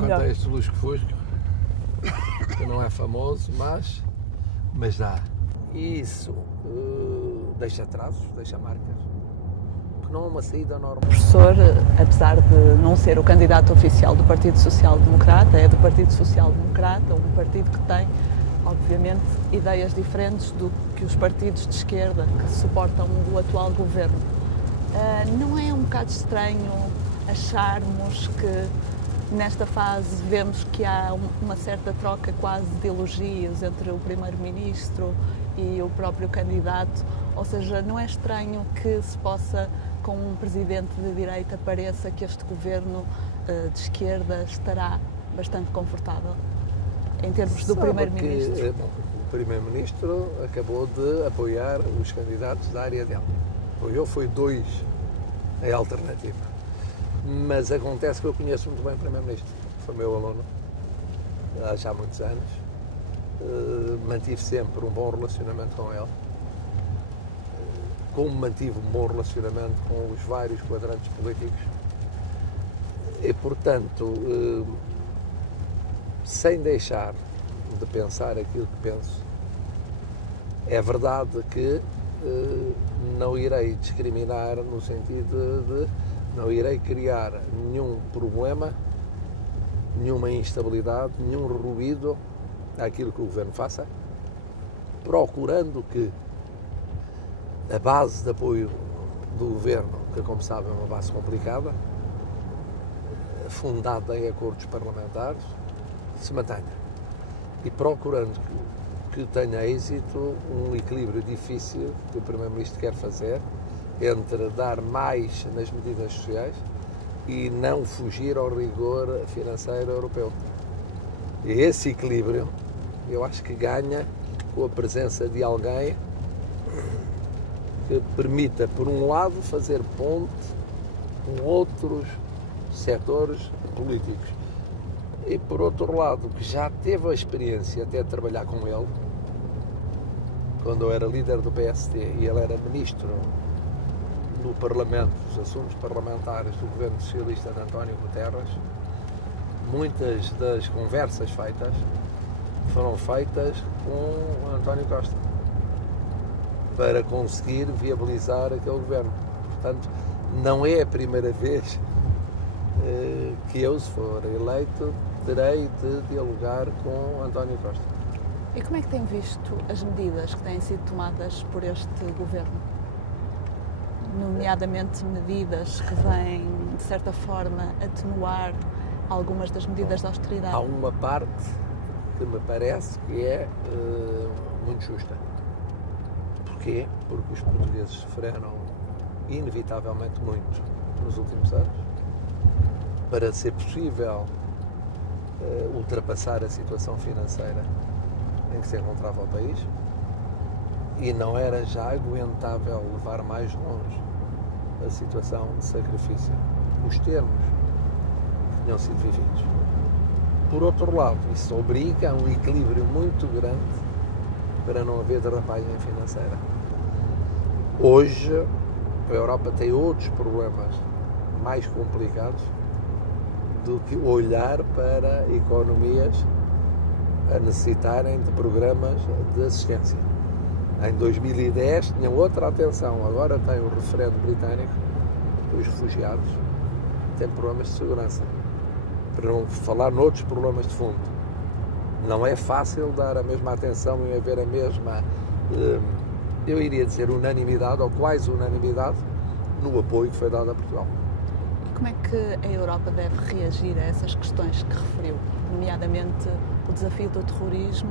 quanto a este lusco-fusco, que não é famoso, mas dá. E isso deixa traços, deixa marcas, porque não é uma saída normal. O professor, apesar de não ser o candidato oficial do Partido Social Democrata, é do Partido Social Democrata, um partido que tem, obviamente, ideias diferentes do que os partidos de esquerda que suportam o atual governo. Não é um bocado estranho acharmos que nesta fase vemos que há uma certa troca quase de elogios entre o Primeiro-Ministro e o próprio candidato? Ou seja, não é estranho que se possa, com um presidente de direita, pareça que este governo de esquerda estará bastante confortável em termos do Primeiro-Ministro? O Primeiro-Ministro acabou de apoiar os candidatos da área dele. Apoiou, foi 2 em alternativa. Mas acontece que eu conheço muito bem o Primeiro-Ministro. Foi meu aluno há já muitos anos. Mantive sempre um bom relacionamento com ele. Como mantive um bom relacionamento com os vários quadrantes políticos. E, portanto, sem deixar de pensar aquilo que penso, é verdade que não irei discriminar no sentido de não irei criar nenhum problema, nenhuma instabilidade, nenhum ruído àquilo que o Governo faça, procurando que a base de apoio do Governo, que como sabem é uma base complicada, fundada em acordos parlamentares, se mantenha. E procurando que tenha êxito um equilíbrio difícil que o Primeiro-Ministro quer fazer entre dar mais nas medidas sociais e não fugir ao rigor financeiro europeu. E esse equilíbrio, eu acho que ganha com a presença de alguém que permita, por um lado, fazer ponte com outros setores políticos e, por outro lado, que já teve a experiência até de trabalhar com ele, quando eu era líder do PSD e ele era ministro no Parlamento, dos assuntos parlamentares do governo socialista de António Guterres. Muitas das conversas feitas foram feitas com António Costa para conseguir viabilizar aquele governo. Portanto, não é a primeira vez que eu, se for eleito, terei de dialogar com António Costa. E como é que tem visto as medidas que têm sido tomadas por este governo? Nomeadamente medidas que vêm, de certa forma, atenuar algumas das medidas de austeridade. Há uma parte que me parece que é muito justa. Porquê? Porque os portugueses sofreram inevitavelmente muito nos últimos anos. Para ser possível ultrapassar a situação financeira em que se encontrava o país, e não era já aguentável levar mais longe a situação de sacrifício, os termos que tinham sido vividos. Por outro lado, isso obriga a um equilíbrio muito grande para não haver derrapagem financeira. Hoje, a Europa tem outros problemas mais complicados do que olhar para economias a necessitarem de programas de assistência. Em 2010 tinham outra atenção, agora tem o referendo britânico, os refugiados têm problemas de segurança. Para não falar noutros problemas de fundo. Não é fácil dar a mesma atenção e haver a mesma, eu iria dizer, unanimidade, ou quase unanimidade, no apoio que foi dado a Portugal. E como é que a Europa deve reagir a essas questões que referiu, nomeadamente o desafio do terrorismo,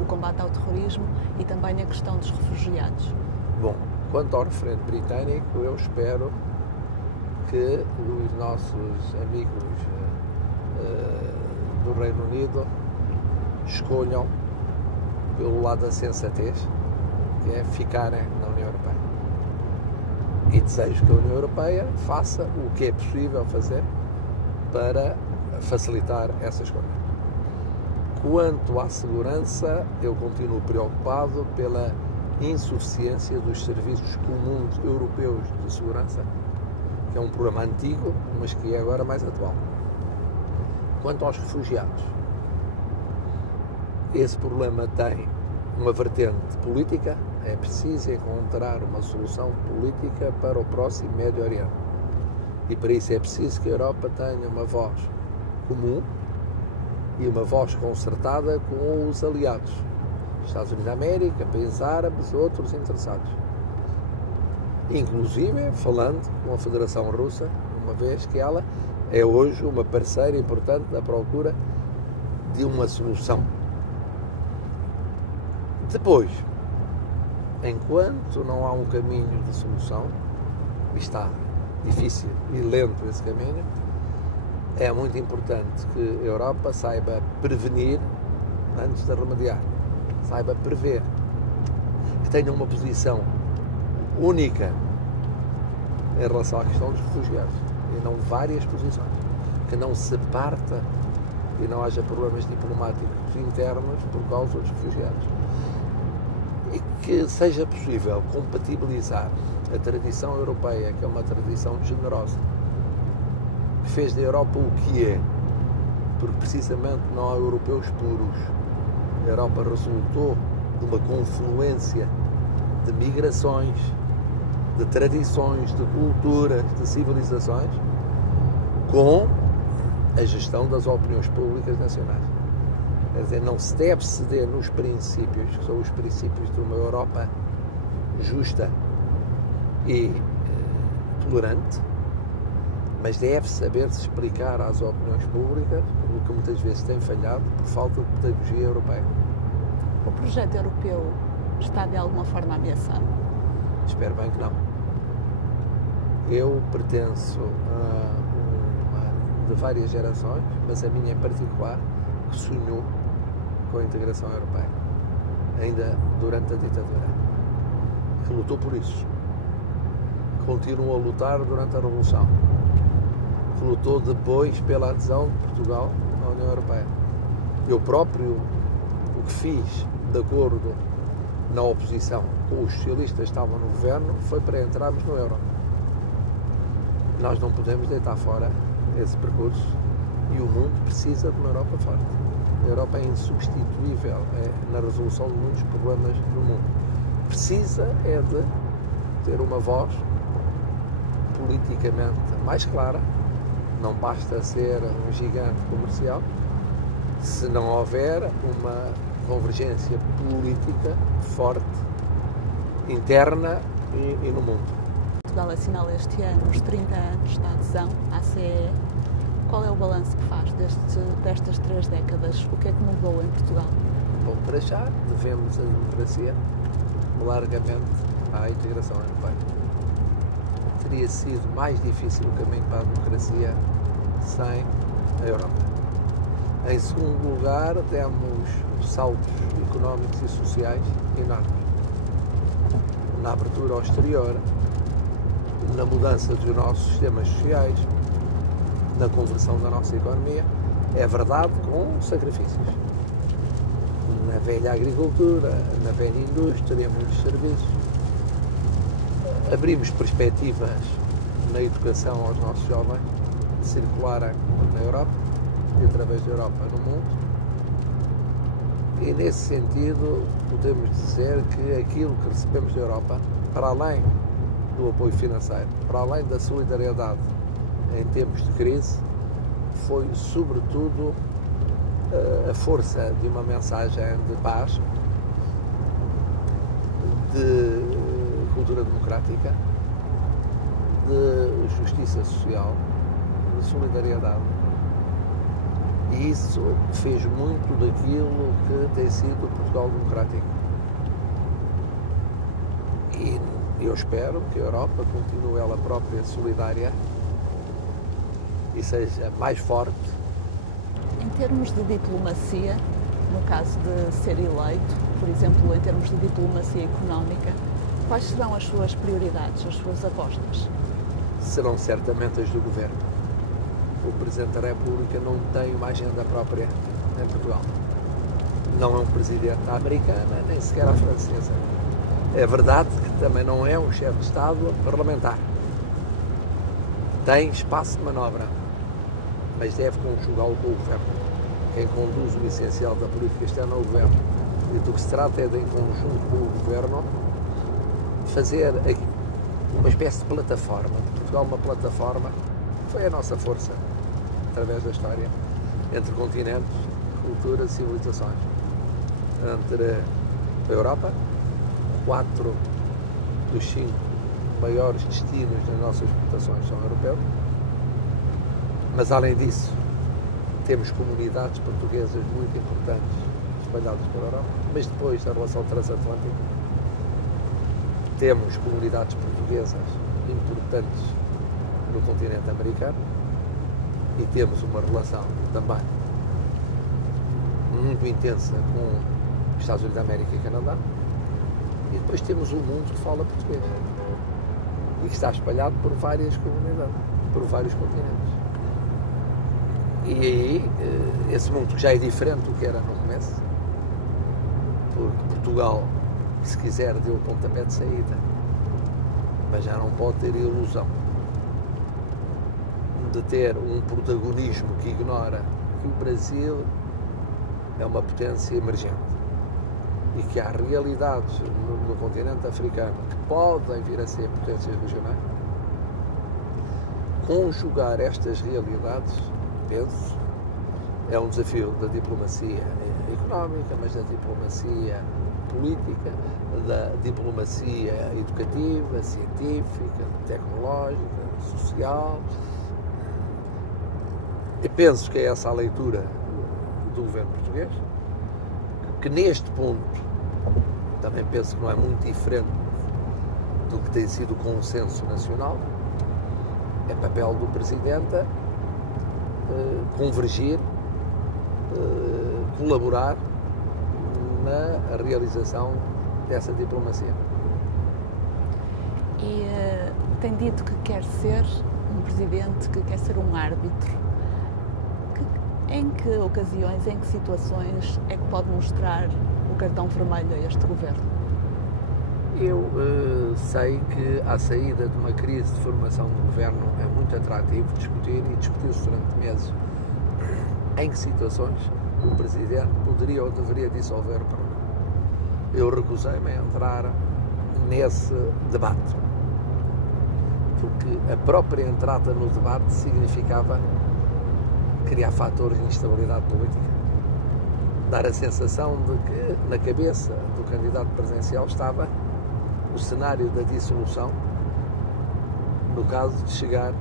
o combate ao terrorismo e também a questão dos refugiados? Bom, quanto ao referendo britânico, eu espero que os nossos amigos do Reino Unido escolham pelo lado da sensatez, que é ficarem na União Europeia. E desejo que a União Europeia faça o que é possível fazer para facilitar essa escolha. Quanto à segurança, eu continuo preocupado pela insuficiência dos serviços comuns europeus de segurança, que é um problema antigo, mas que é agora mais atual. Quanto aos refugiados, esse problema tem uma vertente política, é preciso encontrar uma solução política para o próximo Médio Oriente. E para isso é preciso que a Europa tenha uma voz comum e uma voz concertada com os aliados, Estados Unidos da América, países árabes, outros interessados. Inclusive falando com a Federação Russa, uma vez que ela é hoje uma parceira importante na procura de uma solução. Depois, enquanto não há um caminho de solução, está difícil e lento esse caminho, é muito importante que a Europa saiba prevenir antes de remediar, saiba prever, que tenha uma posição única em relação à questão dos refugiados e não várias posições, que não se parta e não haja problemas diplomáticos internos por causa dos refugiados. E que seja possível compatibilizar a tradição europeia, que é uma tradição generosa, que fez da Europa o que é, porque precisamente não há europeus puros. A Europa resultou de uma confluência de migrações, de tradições, de culturas, de civilizações, com a gestão das opiniões públicas nacionais. Quer dizer, não se deve ceder nos princípios, que são os princípios de uma Europa justa e tolerante, mas deve saber-se explicar às opiniões públicas o que muitas vezes tem falhado por falta de pedagogia europeia. O projeto europeu está de alguma forma ameaçado? Espero bem que não. Eu pertenço de várias gerações, mas a minha em particular, que sonhou com a integração europeia, ainda durante a ditadura, que lutou por isso, que continuou a lutar durante a Revolução, que lutou depois pela adesão de Portugal à União Europeia. Eu próprio, o que fiz de acordo na oposição com os socialistas que estavam no governo, foi para entrarmos no euro. Nós não podemos deitar fora esse percurso e o mundo precisa de uma Europa forte. A Europa é insubstituível na resolução de muitos problemas do mundo. Precisa de ter uma voz politicamente mais clara, não basta ser um gigante comercial, se não houver uma convergência política forte, interna e no mundo. Portugal assinala este ano os 30 anos da adesão à CEE. Qual é o balanço que faz destas 3 décadas? O que é que mudou em Portugal? Bom, para já devemos a democracia largamente à integração europeia. Teria sido mais difícil o caminho para a democracia sem a Europa. Em segundo lugar, temos saltos económicos e sociais enormes. Na abertura ao exterior, na mudança dos nossos sistemas sociais, na conversão da nossa economia, é verdade, com sacrifícios. Na velha agricultura, na velha indústria, muitos serviços. Abrimos perspectivas na educação aos nossos jovens de circularem na Europa e através da Europa no mundo. E nesse sentido podemos dizer que aquilo que recebemos da Europa, para além do apoio financeiro, para além da solidariedade em tempos de crise, foi sobretudo a força de uma mensagem de paz, de cultura democrática, de justiça social, de solidariedade. E isso fez muito daquilo que tem sido Portugal democrático. E eu espero que a Europa continue ela própria solidária e seja mais forte. Em termos de diplomacia, no caso de ser eleito, por exemplo, em termos de diplomacia económica, quais serão as suas prioridades, as suas apostas? Serão certamente as do Governo. O Presidente da República não tem uma agenda própria em Portugal. Não é um presidente americano, nem sequer a francesa. É verdade que também não é um chefe de Estado parlamentar. Tem espaço de manobra. mas deve conjugá-lo com o governo. Quem conduz o essencial da política externa é o governo. E do que se trata é de, em conjunto com o governo, fazer uma espécie de plataforma. Portugal, uma plataforma, foi a nossa força, através da história, entre continentes, culturas e civilizações. Entre a Europa, 4 dos 5 maiores destinos das nossas exportações são europeus, mas além disso, temos comunidades portuguesas muito importantes espalhadas pela Europa, mas depois da relação transatlântica, temos comunidades portuguesas importantes no continente americano e temos uma relação também muito intensa com os Estados Unidos da América e Canadá, e depois temos um mundo que fala português e que está espalhado por várias comunidades, por vários continentes. E aí, esse mundo já é diferente do que era no começo, porque Portugal, se quiser, deu o pontapé de saída, mas já não pode ter a ilusão de ter um protagonismo que ignora que o Brasil é uma potência emergente e que há realidades no continente africano que podem vir a ser potências regionais. Conjugar estas realidades, penso, é um desafio da diplomacia económica, mas da diplomacia política, da diplomacia educativa, científica, tecnológica, social. Eu penso que é essa a leitura do governo português, que neste ponto também penso que não é muito diferente do que tem sido o consenso nacional. É papel do Presidente convergir, colaborar na realização dessa diplomacia. E tem dito que quer ser um Presidente, que quer ser um árbitro. Em que ocasiões, em que situações é que pode mostrar o cartão vermelho a este governo? Eu sei que à saída de uma crise de formação do governo é muito atrativo discutir, e discutiu-se durante meses, em que situações o Presidente poderia ou deveria dissolver o Parlamento. Eu recusei-me a entrar nesse debate, porque a própria entrada no debate significava criar fatores de instabilidade política, dar a sensação de que na cabeça do candidato presidencial estava o cenário da dissolução, no caso de chegar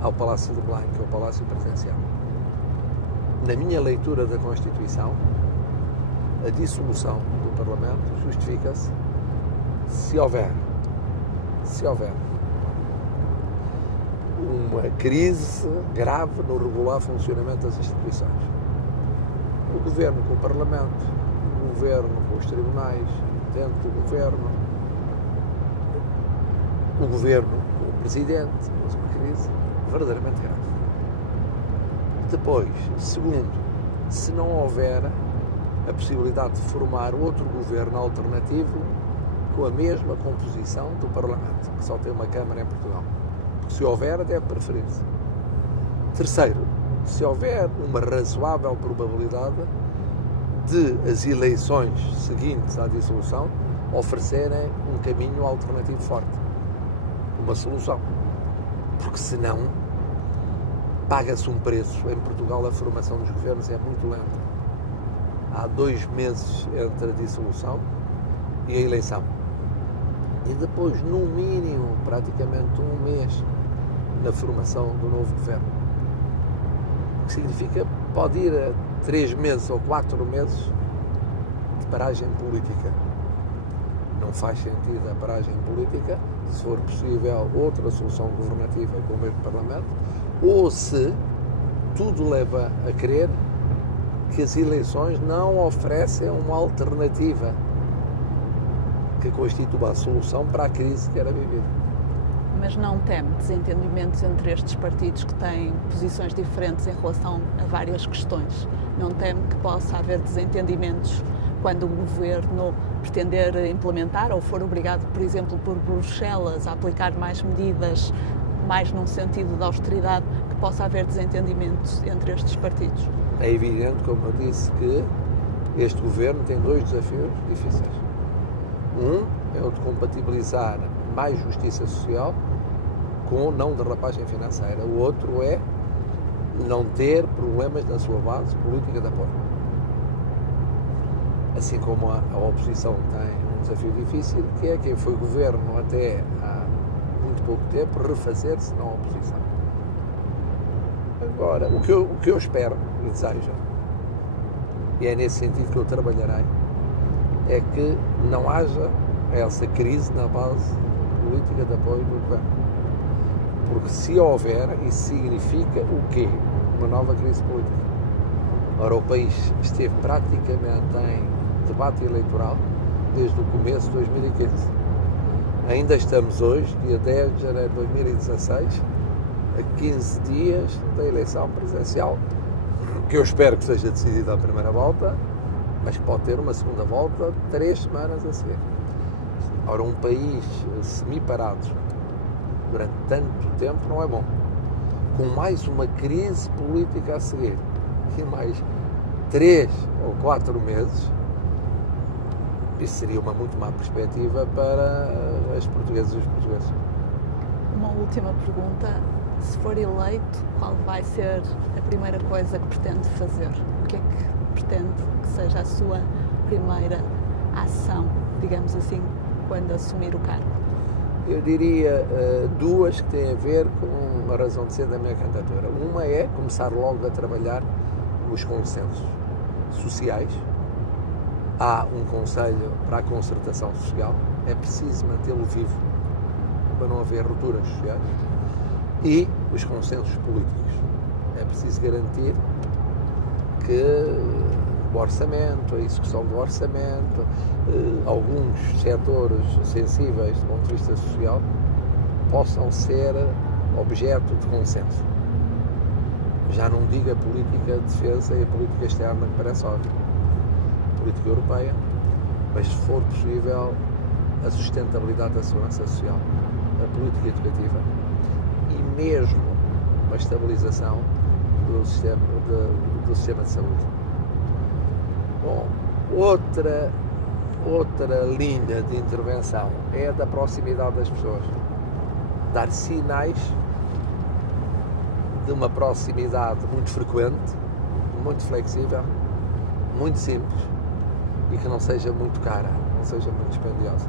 ao Palácio de Belém, que é o Palácio Presidencial. Na minha leitura da Constituição, a dissolução do Parlamento justifica-se se houver uma crise grave no regular funcionamento das instituições. O Governo com o Parlamento, o Governo com os tribunais, dentro do Governo, o Governo com o Presidente, mas uma crise verdadeiramente grave. Depois, segundo, se não houver a possibilidade de formar outro governo alternativo com a mesma composição do Parlamento, que só tem uma Câmara em Portugal. Se houver, deve preferir-se. Terceiro, se houver uma razoável probabilidade de as eleições seguintes à dissolução oferecerem um caminho alternativo forte, uma solução. Porque senão paga-se um preço. Em Portugal a formação dos governos é muito lenta. Há 2 meses entre a dissolução e a eleição. E depois, no mínimo, praticamente 1 mês na formação do novo governo. O que significa que pode ir a 3 meses ou 4 meses de paragem política. Não faz sentido a paragem política se for possível outra solução governativa com o mesmo Parlamento, ou se tudo leva a crer que as eleições não oferecem uma alternativa que constitua a solução para a crise que era vivida. Mas não teme desentendimentos entre estes partidos que têm posições diferentes em relação a várias questões? Não teme que possa haver desentendimentos quando o governo pretender implementar ou for obrigado, por exemplo, por Bruxelas a aplicar mais medidas, mais num sentido de austeridade, que que possa haver desentendimentos entre estes partidos? É evidente, como eu disse, que este governo tem dois desafios difíceis. Um é o de compatibilizar mais justiça social com não derrapagem financeira. O outro é não ter problemas na sua base política de apoio. Assim como a oposição tem um desafio difícil, que é quem foi governo até há muito pouco tempo, refazer-se na oposição. Agora, o que eu espero e desejo, e é nesse sentido que eu trabalharei, é que não haja essa crise na base política de apoio do governo. Porque se houver, isso significa o quê? Uma nova crise política. Ora, o país esteve praticamente em debate eleitoral desde o começo de 2015. Ainda estamos hoje, dia 10 de janeiro de 2016, a 15 dias da eleição presidencial, que eu espero que seja decidida a primeira volta, mas que pode ter uma segunda volta 3 semanas a seguir. Ora, um país semi-parado durante tanto tempo não é bom. Com mais uma crise política a seguir e mais 3 ou 4 meses, isso seria uma muito má perspectiva para as portuguesas e os portugueses. Uma última pergunta. Se for eleito, qual vai ser a primeira coisa que pretende fazer? O que é que pretende que seja a sua primeira ação, digamos assim, quando assumir o cargo? Eu diria duas que têm a ver com a razão de ser da minha candidatura. Uma é começar logo a trabalhar os consensos sociais. Há um conselho para a concertação social, é preciso mantê-lo vivo para não haver rupturas sociais. E os consensos políticos. É preciso garantir que o orçamento, a execução do orçamento, alguns setores sensíveis do ponto de vista social possam ser objeto de consenso. Já não digo a política de defesa e a política externa, que parece óbvio. A política europeia, mas se for possível, a sustentabilidade da segurança social, a política educativa e mesmo a estabilização do sistema de saúde. Bom, outra linha de intervenção é a da proximidade das pessoas. Dar sinais de uma proximidade muito frequente, muito flexível, muito simples e que não seja muito cara, não seja muito dispendiosa.